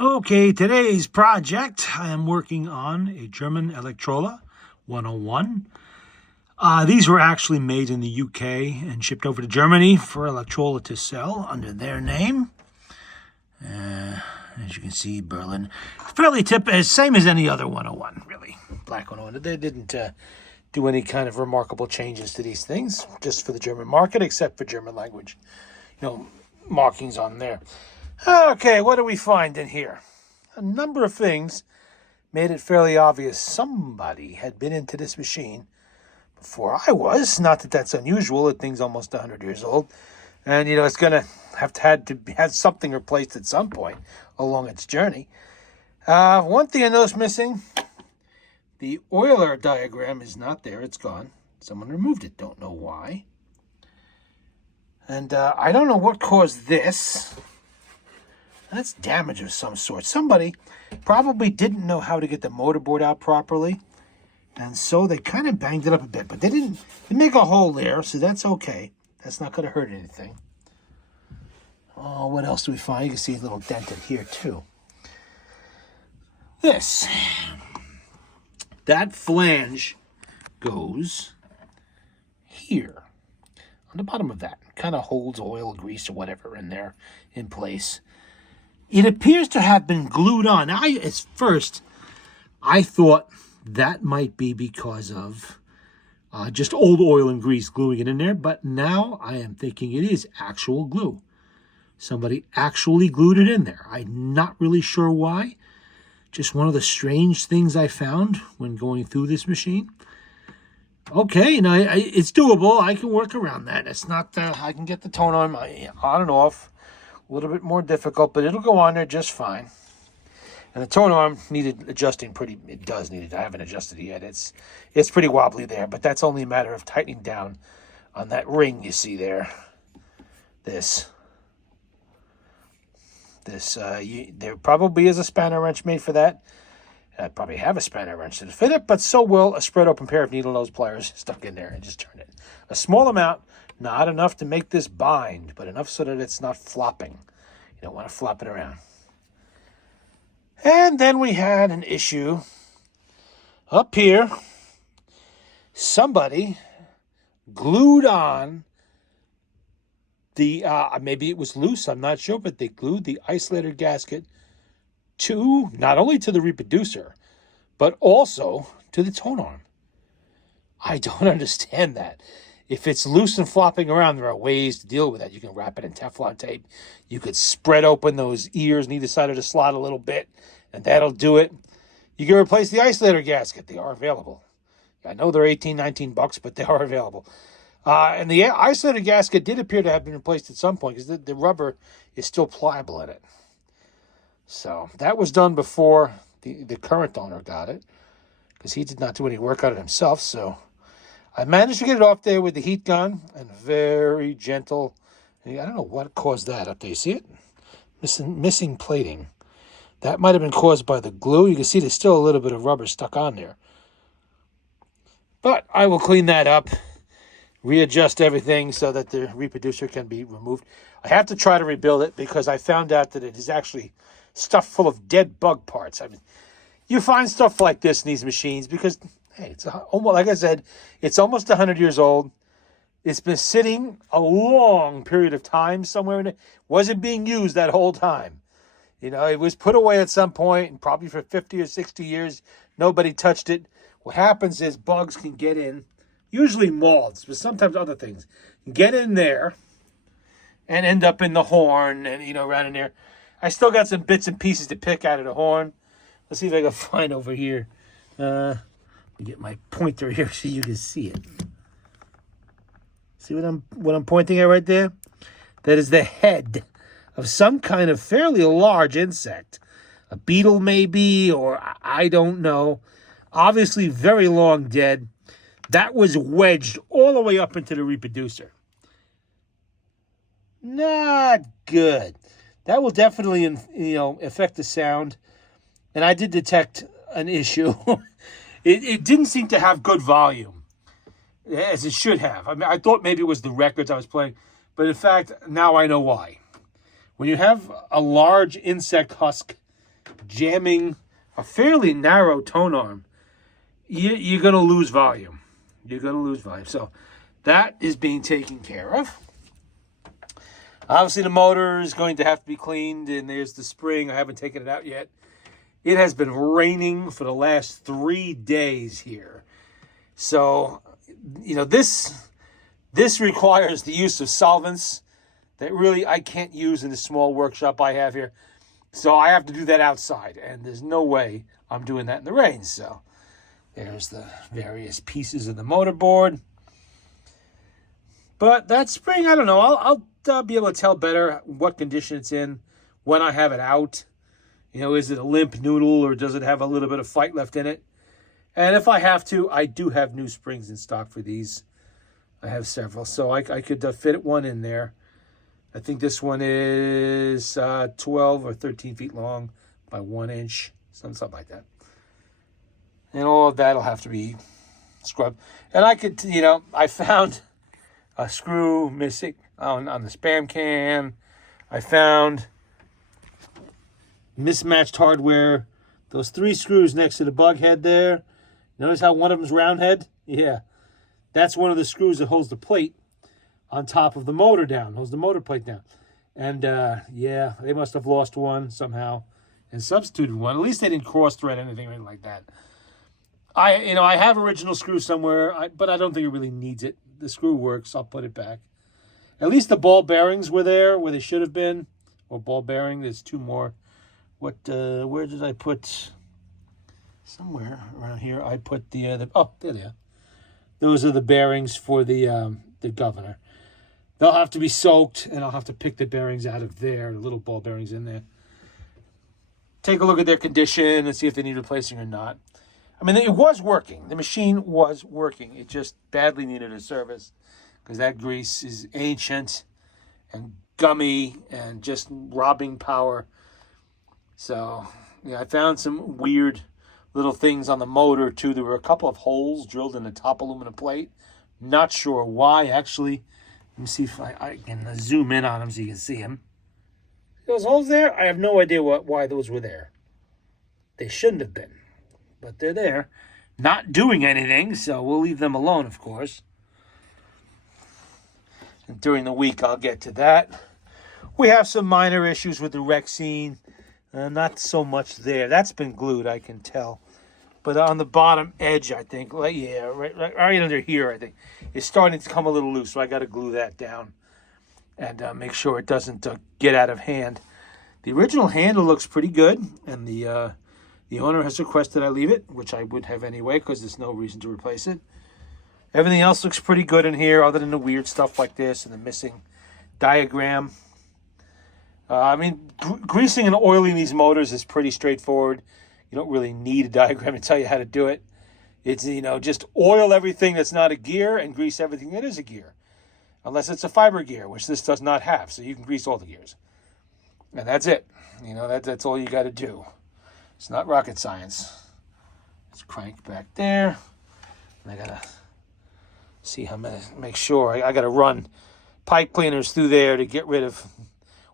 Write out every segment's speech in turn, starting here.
Okay, today's project, I am working on a German Electrola 101. These were actually made in the UK and shipped over to Germany for Electrola to sell under their name. As you can see, Berlin. Fairly same as any other 101, really. Black 101. They didn't do any kind of remarkable changes to these things, just for the German market, except for German language. Markings on there. Okay, what do we find in here? A number of things made it fairly obvious somebody had been into this machine before I was. Not that that's unusual. The thing's almost 100 years old. And, it's going to have something replaced at some point along its journey. One thing I noticed missing, the Euler diagram is not there. It's gone. Someone removed it. Don't know why. And I don't know what caused this. That's damage of some sort. Somebody probably didn't know how to get the motor board out properly. And so they kind of banged it up a bit. But they didn't make a hole there, so that's okay. That's not going to hurt anything. Oh, what else do we find? You can see a little dented here, too. That flange goes here. On the bottom of that. Kind of holds oil, grease, or whatever in there in place. It appears to have been glued on. Now, at first, I thought that might be because of just old oil and grease gluing it in there. But now I am thinking it is actual glue. Somebody actually glued it in there. I'm not really sure why. Just one of the strange things I found when going through this machine. Okay, it's doable. I can work around that. It's not, I can get the tone on and off. A little bit more difficult, but it'll go on there just fine. And the tone arm needed adjusting it does need it. I haven't adjusted it yet. It's pretty wobbly there, but that's only a matter of tightening down on that ring you see there. There probably is a spanner wrench made for that. I probably have a spanner wrench to fit it, but so will a spread open pair of needle nose pliers stuck in there and just turn it. A small amount, not enough to make this bind, but enough so that it's not flopping. You don't want to flop it around. And then we had an issue up here. Somebody glued on the, maybe it was loose, I'm not sure, but they glued the isolator gasket not only to the reproducer, but also to the tone arm. I don't understand that. If it's loose and flopping around, there are ways to deal with that. You can wrap it in Teflon tape. You could spread open those ears on either side of the slot a little bit, and that'll do it. You can replace the isolator gasket. They are available. I know they're $18, $19, but they are available. And the isolator gasket did appear to have been replaced at some point because the rubber is still pliable in it. So that was done before the current owner got it because he did not do any work on it himself. So I managed to get it off there with the heat gun and very gentle. I don't know what caused that up there. You see it? Missing plating. That might have been caused by the glue. You can see there's still a little bit of rubber stuck on there. But I will clean that up, readjust everything so that the reproducer can be removed. I have to try to rebuild it because I found out that it is actually stuffed full of dead bug parts. I mean, you find stuff like this in these machines because, hey, it's almost, like I said, it's almost 100 years old. It's been sitting a long period of time somewhere in it. Wasn't being used that whole time. It was put away at some point, and probably for 50 or 60 years, nobody touched it. What happens is bugs can get in, usually moths, but sometimes other things, get in there and end up in the horn and, around in there. I still got some bits and pieces to pick out of the horn. Let's see if I can find over here. Let me get my pointer here so you can see it. See what I'm pointing at right there? That is the head of some kind of fairly large insect. A beetle maybe, or I don't know. Obviously very long dead. That was wedged all the way up into the reproducer. Not good. That will definitely, affect the sound. And I did detect an issue. It didn't seem to have good volume, as it should have. I mean, I thought maybe it was the records I was playing. But in fact, now I know why. When you have a large insect husk jamming a fairly narrow tone arm, you're going to lose volume. You're going to lose volume. So that is being taken care of. Obviously, the motor is going to have to be cleaned, and there's the spring. I haven't taken it out yet. It has been raining for the last 3 days here. So, you know, this requires the use of solvents that really I can't use in the small workshop I have here. So I have to do that outside, and there's no way I'm doing that in the rain. So there's the various pieces of the motor board. But that spring, I don't know. I'll be able to tell better what condition it's in when I have it out. You know, is it a limp noodle or does it have a little bit of fight left in it? And if I have to, I do have new springs in stock for these. I have several, so I could fit one in there. I think this one is 12 or 13 feet long by 1 inch, something like that. And all of that will have to be scrubbed. And I could, you know, I found a screw missing on the Spam can. I found mismatched hardware. Those 3 screws next to the bug head there. Notice how one of them's round head? Yeah. That's one of the screws that holds the plate on top of the motor down, holds the motor plate down. And, yeah, they must have lost one somehow and substituted one. At least they didn't cross-thread anything like that. I have original screws somewhere, but I don't think it really needs it. The screw works. I'll put it back. At least the ball bearings were there where they should have been. Or ball bearing. There's 2 more. Where did I put? Somewhere around here. I put oh, there they are. Those are the bearings for the governor. They'll have to be soaked, and I'll have to pick the bearings out of there, the little ball bearings in there. Take a look at their condition and see if they need replacing or not. I mean, it was working. The machine was working. It just badly needed a service because that grease is ancient and gummy and just robbing power. So, yeah, I found some weird little things on the motor, too. There were a couple of holes drilled in the top aluminum plate. Not sure why, actually. Let me see if I can zoom in on them so you can see them. Those holes there, I have no idea why those were there. They shouldn't have been, but they're there. Not doing anything, so we'll leave them alone, of course. And during the week, I'll get to that. We have some minor issues with the Rexine. Not so much there. That's been glued, I can tell. But on the bottom edge, I think, right under here, I think, it's starting to come a little loose. So I got to glue that down and make sure it doesn't get out of hand. The original handle looks pretty good, and the owner has requested I leave it, which I would have anyway because there's no reason to replace it. Everything else looks pretty good in here, other than the weird stuff like this and the missing diagram. I mean, greasing and oiling these motors is pretty straightforward. You don't really need a diagram to tell you how to do it. It's, just oil everything that's not a gear and grease everything that is a gear. Unless it's a fiber gear, which this does not have. So you can grease all the gears. And that's it. That's all you got to do. It's not rocket science. Let's crank back there. And I got to see how many, make sure. I got to run pipe cleaners through there to get rid of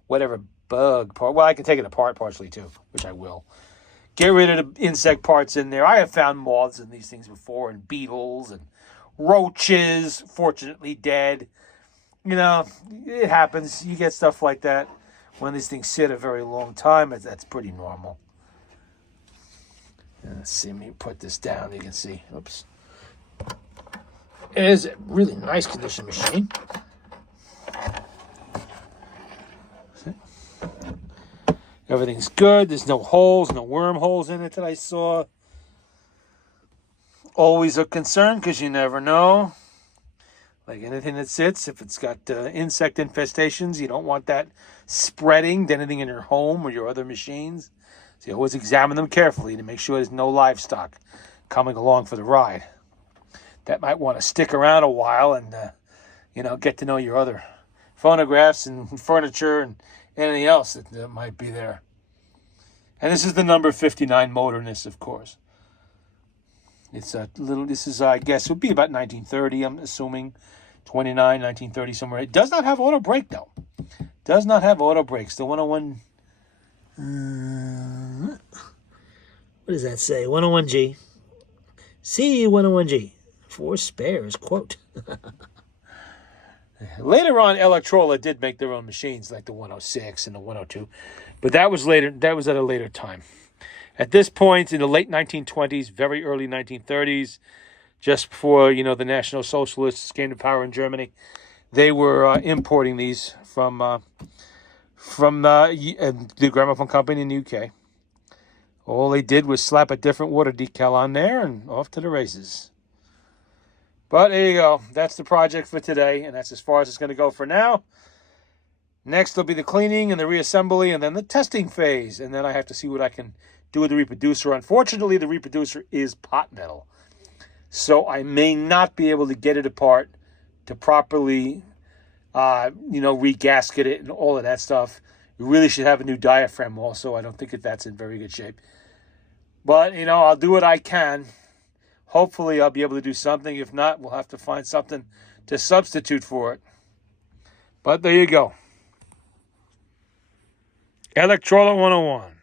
whatever bug part. Well, I can take it apart partially too, which I will. Get rid of the insect parts in there. I have found moths in these things before, and beetles and roaches, fortunately dead. It happens. You get stuff like that when these things sit a very long time. That's pretty normal. Let's see, let me put this down. You can see. Oops. It is a really nice condition machine. Everything's good. There's no holes, no wormholes in it that I saw. Always a concern because you never know. Like anything that sits, if it's got insect infestations, you don't want that spreading to anything in your home or your other machines. So you always examine them carefully to make sure there's no livestock coming along for the ride. That might want to stick around a while and, get to know your other phonographs and furniture and anything else that might be there. And this is the number 59 motor in this, of course. It's I guess, it would be about 1930, I'm assuming. 29, 1930, somewhere. It does not have auto brake, though. Does not have auto brakes. The 101... What does that say? 101G. C101G. 4 spares, quote. Later on, Electrola did make their own machines, like the 106 and the 102. But that was later. That was at a later time. At this point, in the late 1920s, very early 1930s, just before, the National Socialists came to power in Germany, they were importing these from the gramophone company in the UK. All they did was slap a different water decal on there and off to the races. But there you go. That's the project for today, and that's as far as it's going to go for now. Next will be the cleaning and the reassembly and then the testing phase. And then I have to see what I can do with the reproducer. Unfortunately, the reproducer is pot metal. So I may not be able to get it apart to properly, regasket it and all of that stuff. You really should have a new diaphragm also. I don't think that's in very good shape. But, I'll do what I can. Hopefully, I'll be able to do something. If not, we'll have to find something to substitute for it. But there you go. Electrola 101.